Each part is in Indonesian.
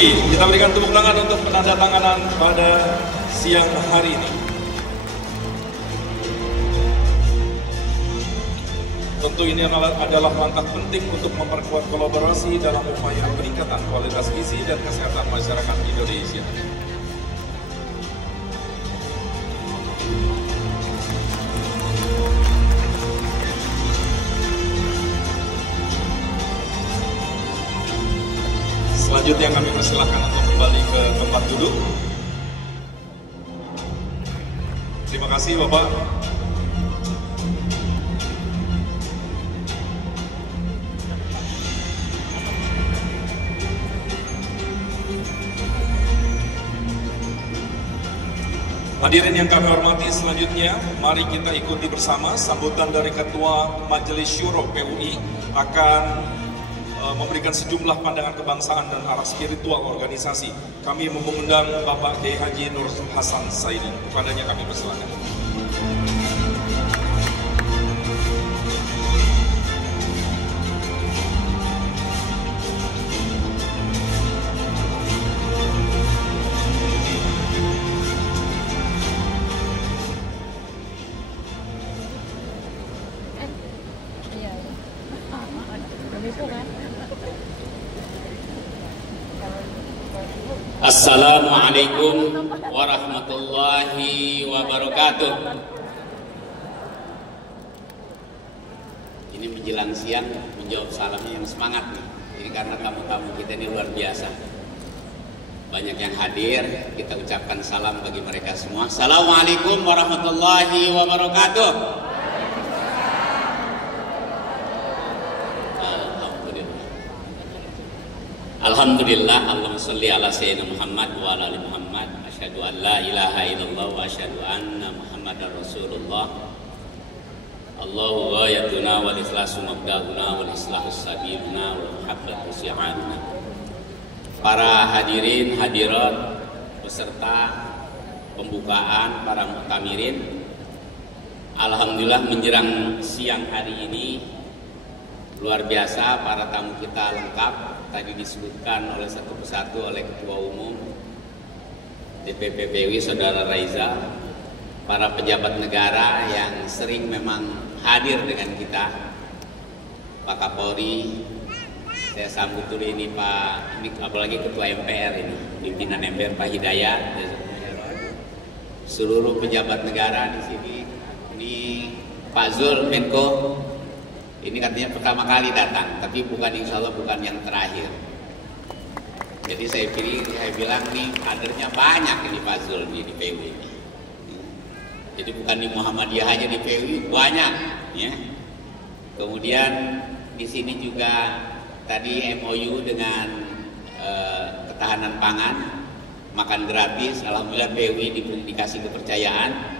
PUI. Kita berikan tepuk tangan untuk penandatanganan pada siang hari ini. Tentu ini adalah langkah penting untuk memperkuat kolaborasi dalam upaya peningkatan kualitas gizi dan kesehatan masyarakat Indonesia. Selanjutnya kami persilahkan untuk kembali ke tempat duduk. Terima kasih Bapak. Hadirin yang kami hormati, selanjutnya mari kita ikuti bersama sambutan dari Ketua Majelis Syuro PUI akan memberikan sejumlah pandangan kebangsaan dan arah spiritual organisasi. Kami mengundang Bapak Kiai Haji Nur Hasan Saidi. Kepadanya kami persilakan. Assalamualaikum warahmatullahi wabarakatuh. Ini menjelang siang menjawab salamnya yang semangat nih. Ini karena tamu-tamu kita ini luar biasa. Banyak yang hadir, kita ucapkan salam bagi mereka semua. Assalamualaikum warahmatullahi wabarakatuh. Alhamdulillah, Allahumma sholli ala sayyidina Muhammad wa ala ali Muhammad. Asyhadu an la ilaha illallah wa asyhadu anna Muhammadar Rasulullah. Allahu ghayatuna wal ikhlasu mabda'una wal islahu sabiluna wal muhabbatu syi'anuna. Para hadirin hadirat peserta pembukaan, para muktamirin, alhamdulillah menjelang siang hari ini luar biasa, para tamu kita lengkap. Tadi disebutkan oleh satu persatu oleh Ketua Umum DPP PUI Saudara Raiza, para pejabat negara yang sering memang hadir dengan kita, Pak Kapolri, saya sambut dulu ini Pak, ini apalagi Ketua MPR ini, pimpinan MPR Pak Hidayat, seluruh pejabat negara di sini, ini Pak Zul Menko. Ini katanya pertama kali datang, tapi bukan, insya Allah bukan yang terakhir. Jadi saya bilang nih kadernya banyak ini Pak Zul di PUI. Jadi bukan di Muhammadiyah aja, di PUI banyak. Ya. Kemudian di sini juga tadi MOU dengan ketahanan pangan, makan gratis. Alhamdulillah PUI dikasih kepercayaan.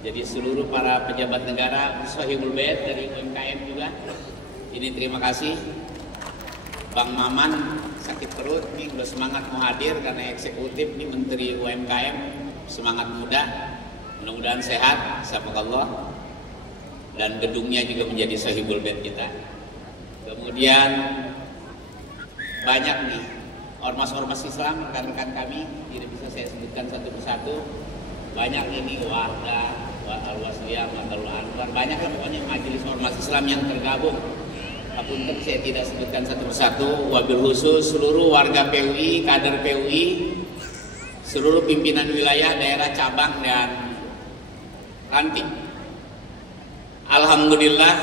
Jadi seluruh para pejabat negara, Sohibul Bait dari UMKM juga, ini terima kasih. Bang Maman sakit perut, ini udah semangat mau hadir karena eksekutif, ini Menteri UMKM, semangat muda, mudah-mudahan sehat, insyaallah. Dan gedungnya juga menjadi Sohibul Bait kita. Kemudian banyak nih ormas-ormas Islam, rekan-rekan kami, tidak bisa saya sebutkan satu persatu. Banyak ini warga Al-Wasliyah, Matalul Anwar, banyak lah pokoknya majelis ormas Islam yang tergabung. Apunten saya tidak sebutkan satu persatu. Wabil khusus seluruh warga PUI, kader PUI, seluruh pimpinan wilayah, daerah, cabang dan ranting. Alhamdulillah,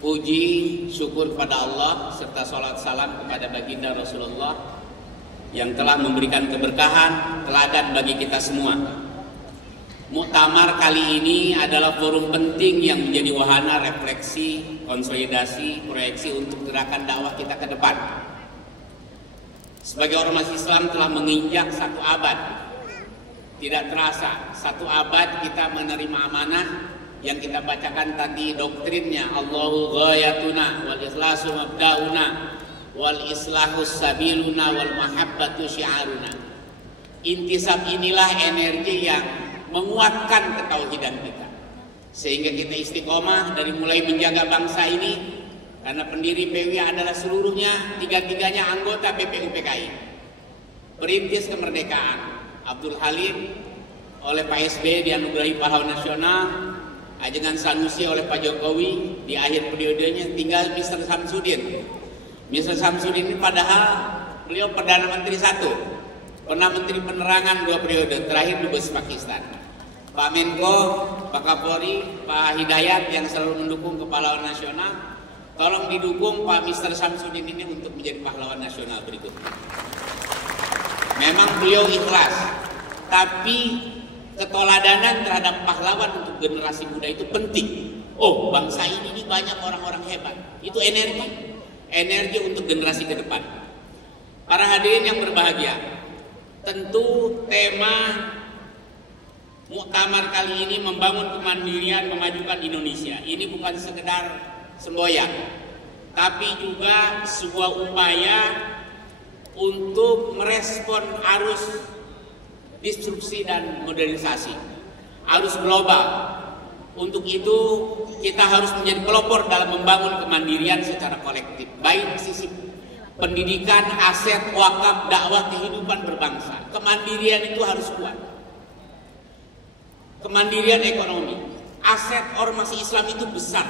puji syukur kepada Allah serta salat salam kepada baginda Rasulullah yang telah memberikan keberkahan, teladan bagi kita semua. Muktamar kali ini adalah forum penting yang menjadi wahana refleksi, konsolidasi, proyeksi untuk gerakan dakwah kita ke depan. Sebagai ormas Islam telah menginjak 1 abad, tidak terasa 1 abad kita menerima amanah yang kita bacakan tadi doktrinnya, Allahu ghayatuna wal ikhlasu mabda'una wal islahus sabiluna wal mahabbatu syi'aruna. Intisab inilah energi yang menguatkan ketauhidan kita, sehingga kita istiqomah dari mulai menjaga bangsa ini Karena pendiri PWI adalah seluruhnya, tiga-tiganya anggota BPUPKI. Perintis kemerdekaan, Abdul Halim oleh Pak SBY dianugerahi pahlawan nasional, Ajengan Sanusi oleh Pak Jokowi di akhir periodenya, tinggal Mr. Samsudin. Mr. Samsudin ini padahal beliau Perdana Menteri 1, pernah Menteri Penerangan 2 periode, terakhir dubes Pakistan. Pak Menko, Pak Kapolri, Pak Hidayat yang selalu mendukung kepahlawan nasional, tolong didukung Pak Mr. Samsudin ini untuk menjadi pahlawan nasional berikutnya. Memang beliau ikhlas, tapi keteladanan terhadap pahlawan untuk generasi muda itu penting. Oh, bangsa ini banyak orang-orang hebat. Itu energi untuk generasi ke depan. Para hadirin yang berbahagia, tentu tema muktamar kali ini membangun kemandirian, memajukan Indonesia. Ini bukan sekedar semboyan, tapi juga sebuah upaya untuk merespon arus disrupsi dan modernisasi, arus global. Untuk itu kita harus menjadi pelopor dalam membangun kemandirian secara kolektif, baik sisi pendidikan, aset, wakaf, dakwah, kehidupan berbangsa. Kemandirian itu harus kuat. Kemandirian ekonomi, aset ormas Islam itu besar.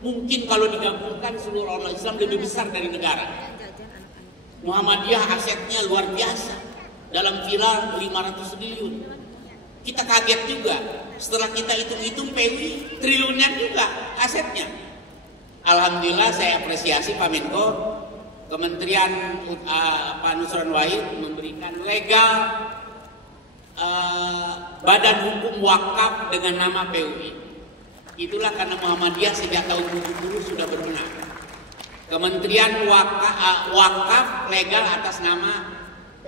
Mungkin kalau digabungkan seluruh ormas Islam lebih besar dari negara. Muhammadiyah asetnya luar biasa, dalam viral 500 triliun. Kita kaget juga setelah kita hitung-hitung PWI triliunan juga asetnya. Alhamdulillah saya apresiasi Pak Menko, Kementerian Pak Nusron Wahid memberikan legal badan hukum wakaf dengan nama PWI. Itulah karena Muhammadiyah sejak tahun 70 sudah berbenah. Kementerian wakaf legal atas nama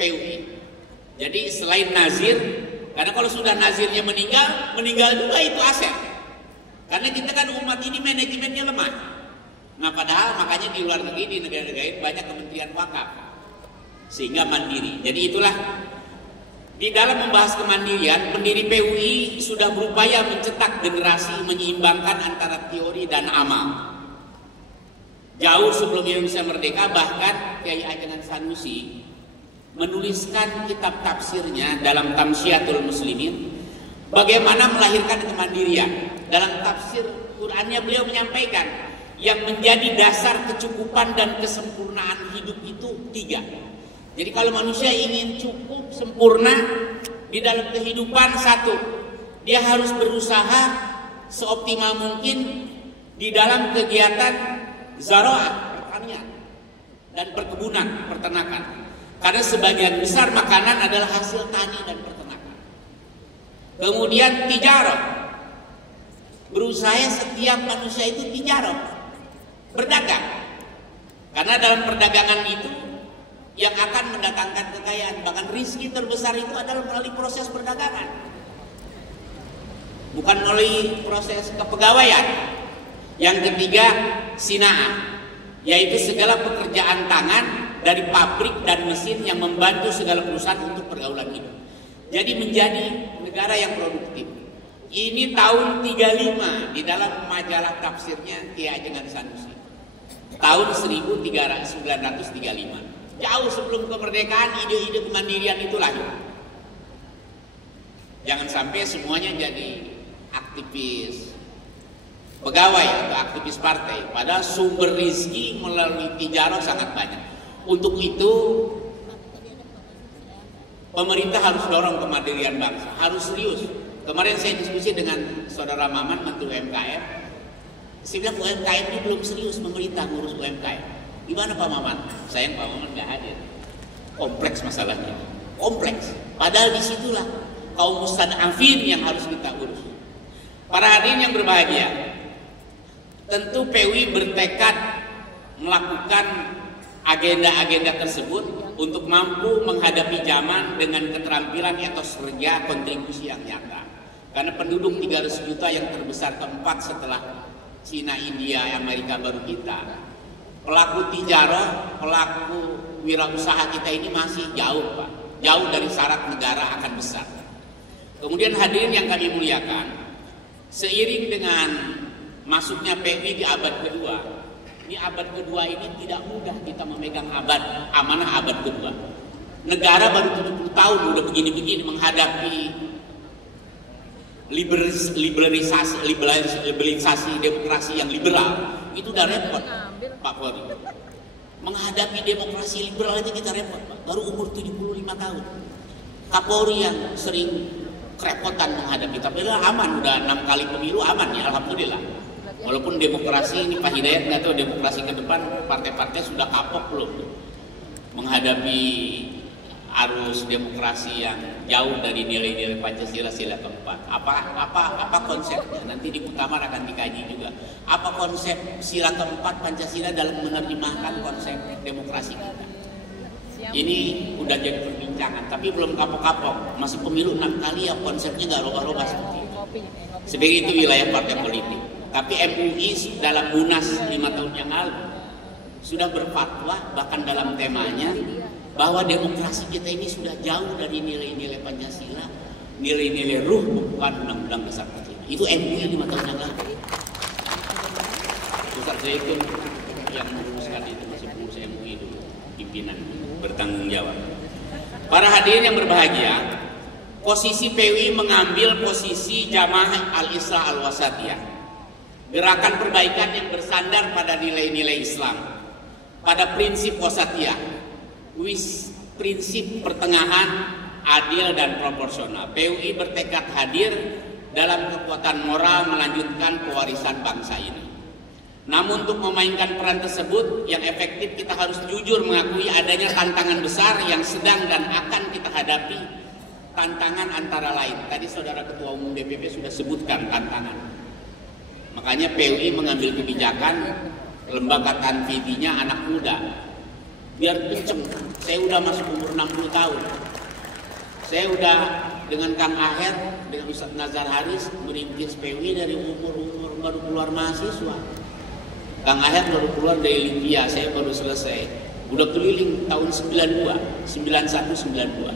PWI. Jadi selain nazir, karena kalau sudah nazirnya meninggal juga itu aset. Karena kita kan umat ini manajemennya lemah. Nah padahal makanya di luar negeri, di negara-negara banyak kementerian wakaf sehingga mandiri. Jadi itulah di dalam membahas kemandirian, pendiri PWI sudah berupaya mencetak generasi menyeimbangkan antara teori dan amal. Jauh sebelum Indonesia merdeka, bahkan Kiai Ajengan Sanusi menuliskan kitab tafsirnya dalam Tamsyiatul Muslimin bagaimana melahirkan kemandirian. Dalam tafsir Qur'annya beliau menyampaikan yang menjadi dasar kecukupan dan kesempurnaan hidup itu 3. Jadi kalau manusia ingin cukup sempurna di dalam kehidupan, 1, dia harus berusaha seoptimal mungkin di dalam kegiatan zaraat, pertanian dan perkebunan, peternakan. Karena sebagian besar makanan adalah hasil tani dan peternakan. Kemudian tijarah, berusaha setiap manusia itu tijarah, berdagang. Karena dalam perdagangan itu yang akan mendatangkan kekayaan, bahkan rizki terbesar itu adalah melalui proses perdagangan, bukan melalui proses kepegawaian. Yang ketiga, sina'ah, yaitu segala pekerjaan tangan dari pabrik dan mesin yang membantu segala perusahaan untuk pergaulan hidup. Jadi menjadi negara yang produktif. Ini tahun 35 di dalam majalah tafsirnya Kiai Ajengan Sanusi. Tahun 1935. Jauh sebelum kemerdekaan, ide-ide kemandirian itu lahir. Jangan sampai semuanya jadi aktivis pegawai atau aktivis partai, padahal sumber rizki melalui tijarah sangat banyak. Untuk itu pemerintah harus dorong kemandirian bangsa, harus serius. Kemarin saya diskusi dengan saudara Maman, Menteri UMKM. Saya bilang UMKM ini belum serius, pemerintah ngurus UMKM. Gimana Pak Maman? Sayang Pak Maman nggak hadir. Kompleks masalahnya, kompleks. Padahal disitulah kaum mustadafin yang harus kita urus. Para hadirin yang berbahagia, tentu PWI bertekad melakukan agenda-agenda tersebut untuk mampu menghadapi zaman dengan keterampilan etos kerja kontribusi yang nyata. Karena penduduk 300 juta yang terbesar keempat setelah Cina, India, Amerika baru kita. Pelaku tijarah, pelaku wirausaha kita ini masih jauh Pak. Jauh dari syarat negara akan besar. Kemudian hadirin yang kami muliakan, seiring dengan masuknya PWI di abad kedua, di abad kedua ini tidak mudah kita memegang amanah abad kedua. Negara baru 70 tahun udah begini-begini menghadapi liberalisasi demokrasi yang liberal. Itu udah repot, Pak Polri. Menghadapi demokrasi liberal aja kita repot, Pak. Baru umur 75 tahun. Kapolri yang sering kerepotan menghadapi, tapi aman, udah 6 kali pemilu aman ya, alhamdulillah. Walaupun demokrasi ini Pak Hidayat nggak tahu demokrasi ke depan partai-partai sudah kapok belum menghadapi arus demokrasi yang jauh dari nilai-nilai Pancasila sila keempat. Apa konsepnya? Nanti di muktamar akan dikaji juga. Apa konsep sila keempat Pancasila dalam menerjemahkan konsep demokrasi kita? Ini udah jadi perbincangan, tapi belum kapok-kapok. Masih pemilu 6 kali ya konsepnya nggak robah-robah seperti itu. Sebagai itu wilayah partai politik. Tapi MUI dalam Munas 5 tahun yang lalu sudah berfatwa bahkan dalam temanya bahwa demokrasi kita ini sudah jauh dari nilai-nilai Pancasila, nilai-nilai ruh bukan Undang-Undang Dasar 45. Itu MUI 5 tahun yang lalu. Ustaz Zaitun yang merumuskan itu, masih pengurus MUI dulu, pimpinan bertanggung jawab. Para hadirin yang berbahagia, posisi PUI mengambil posisi Jamaah Al-Islah Al-Wasatiyah, gerakan perbaikan yang bersandar pada nilai-nilai Islam, pada prinsip wasatiyah, prinsip pertengahan, adil dan proporsional. PUI bertekad hadir dalam kekuatan moral melanjutkan pewarisan bangsa ini. Namun untuk memainkan peran tersebut yang efektif, kita harus jujur mengakui adanya tantangan besar yang sedang dan akan kita hadapi. Tantangan antara lain, tadi Saudara Ketua Umum DPP sudah sebutkan tantangan. Makanya PUI mengambil kebijakan lembaga tanfidinya anak muda. Biar kenceng, saya udah masuk umur 60 tahun. Saya udah dengan Kang Aher, dengan Ustaz Nazar Haris merintis PUI dari umur baru keluar mahasiswa. Kang Aher baru keluar dari Libya, saya baru selesai. Udah keliling tahun 92, 91, 92.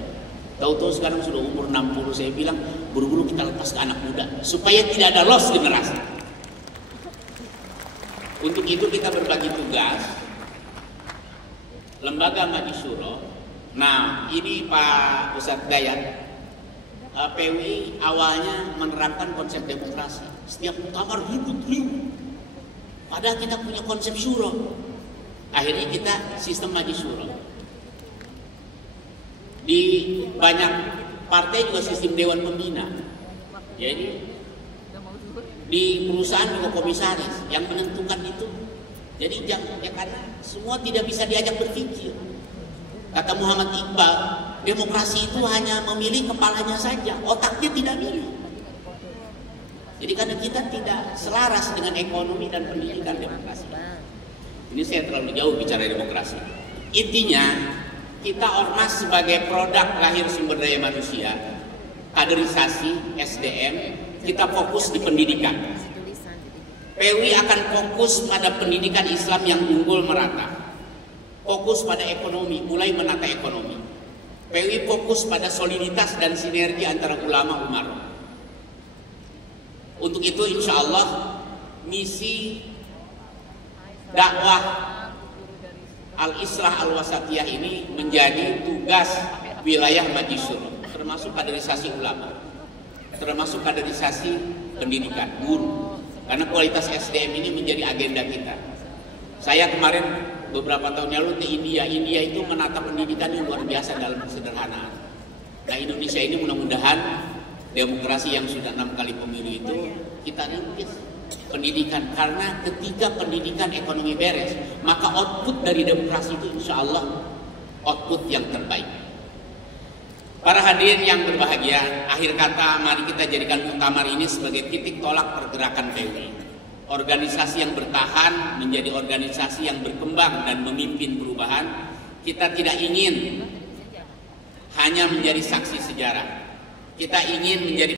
Tahu-tahu sekarang sudah umur 60. Saya bilang, buru-buru kita lepas ke anak muda supaya tidak ada loss generasi. Untuk itu kita berbagi tugas. Lembaga Majlis Syuro. Nah, ini Pak Ustadz Dayat, PUI awalnya menerapkan konsep demokrasi. Setiap muktamar ribut-ribut. Padahal kita punya konsep syuro. Akhirnya kita sistem Majlis Syuro. Di banyak partai juga sistem dewan pembina. Jadi di perusahaan juga komisaris yang menentukan itu. Jadi ya karena semua tidak bisa diajak berpikir. Kata Muhammad Iqbal, demokrasi itu hanya memilih kepalanya saja, otaknya tidak milih. Jadi karena kita tidak selaras dengan ekonomi dan pendidikan demokrasi. Ini saya terlalu jauh bicara demokrasi. Intinya kita ormas sebagai produk lahir sumber daya manusia, kaderisasi, SDM, kita fokus di pendidikan. PUI akan fokus pada pendidikan Islam yang unggul merata. Fokus pada ekonomi, mulai menata ekonomi. PUI fokus pada soliditas dan sinergi antara ulama umarok. Untuk itu insya Allah misi dakwah Al-Islah Al-Wasatiyah ini menjadi tugas wilayah Majlis Syuro, termasuk kaderisasi ulama, termasuk kaderisasi pendidikan, guru. Karena kualitas SDM ini menjadi agenda kita. Saya kemarin beberapa tahun lalu ke India. India itu menata pendidikan yang luar biasa dalam kesederhanaan. Nah, Indonesia ini mudah-mudahan demokrasi yang sudah 6 kali pemilu itu kita rintis pendidikan. Karena ketika pendidikan ekonomi beres, maka output dari demokrasi itu insya Allah output yang terbaik. Para hadirin yang berbahagia, akhir kata mari kita jadikan muktamar ini sebagai titik tolak pergerakan PUI. Organisasi yang bertahan menjadi organisasi yang berkembang dan memimpin perubahan. Kita tidak ingin hanya menjadi saksi sejarah. Kita ingin menjadi